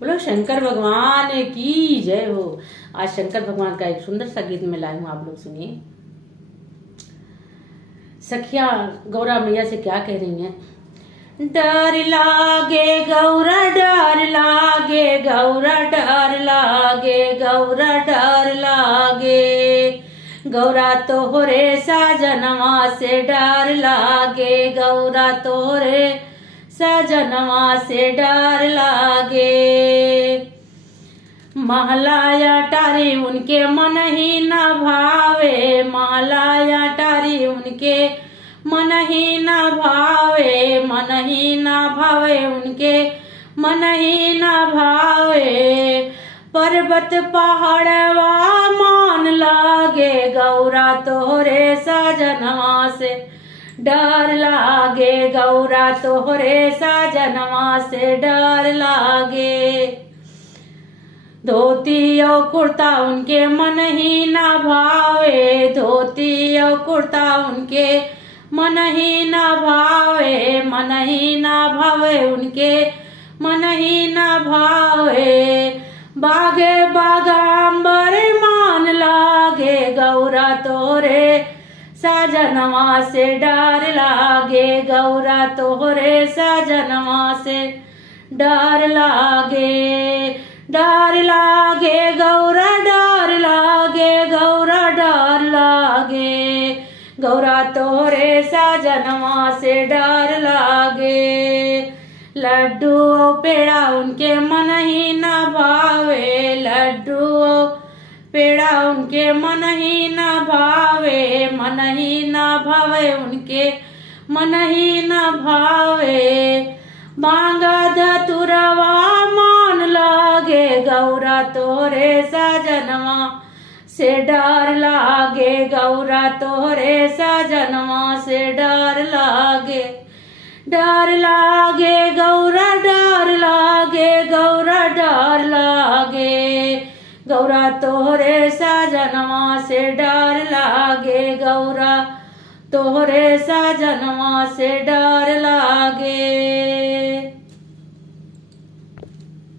बोलो शंकर भगवान की जय हो। आज शंकर भगवान का एक सुंदर सा गीत में लाई हूं, आप लोग सुनिए। सखिया गौरा मैया से क्या कह रही हैं? डर लागे गौरा, डर लागे गौरा, डर लागे गौरा, डर लागे गौरा तोहरे साजनवा से डर लागे, गौरा तोहरे साजनवा से डर लागे। महलाया टारी उनके मन ही न भावे, महलाया टारी उनके मन ही न भावे, मन ही न भावे उनके मन ही न भावे। पर्वत पहाड़वा मान लागे, गौरा तोहरे साजनवा से डर लागे, गौरा तोहरे साजनवा से डर लागे। धोती और कुर्ता उनके मन ही न भावे, धोती और कुर्ता उनके मन ही न भावे, मन ही न भावे उनके मन ही न भावे। बागे बागांबर मान लागे, गौरा तोरे साजनवा से डर लागे, गौरा तोहरे साजनवा से डर लागे। डर लागे गौरा, डर लागे गौरा, डर लागे गौरा तोहरे साजनवा से डर लागे। लड्डू पेड़ा उनके मन ही न भावे, लड्डू पेड़ा उनके मन ही न भावे, मन ही न भावे उनके मन ही न भावे। बांगा धतुरवा मान लागे, गौरा तोरे साजनवा से डर लागे, गौरा तोरे साजनवा से डर लागे। डर लागे गौरा, डर लागे गौरा, डर लागे गौरा तोहरे साजनवा से डर लागे, गौरा तोहरे साजनवा से डर लागे।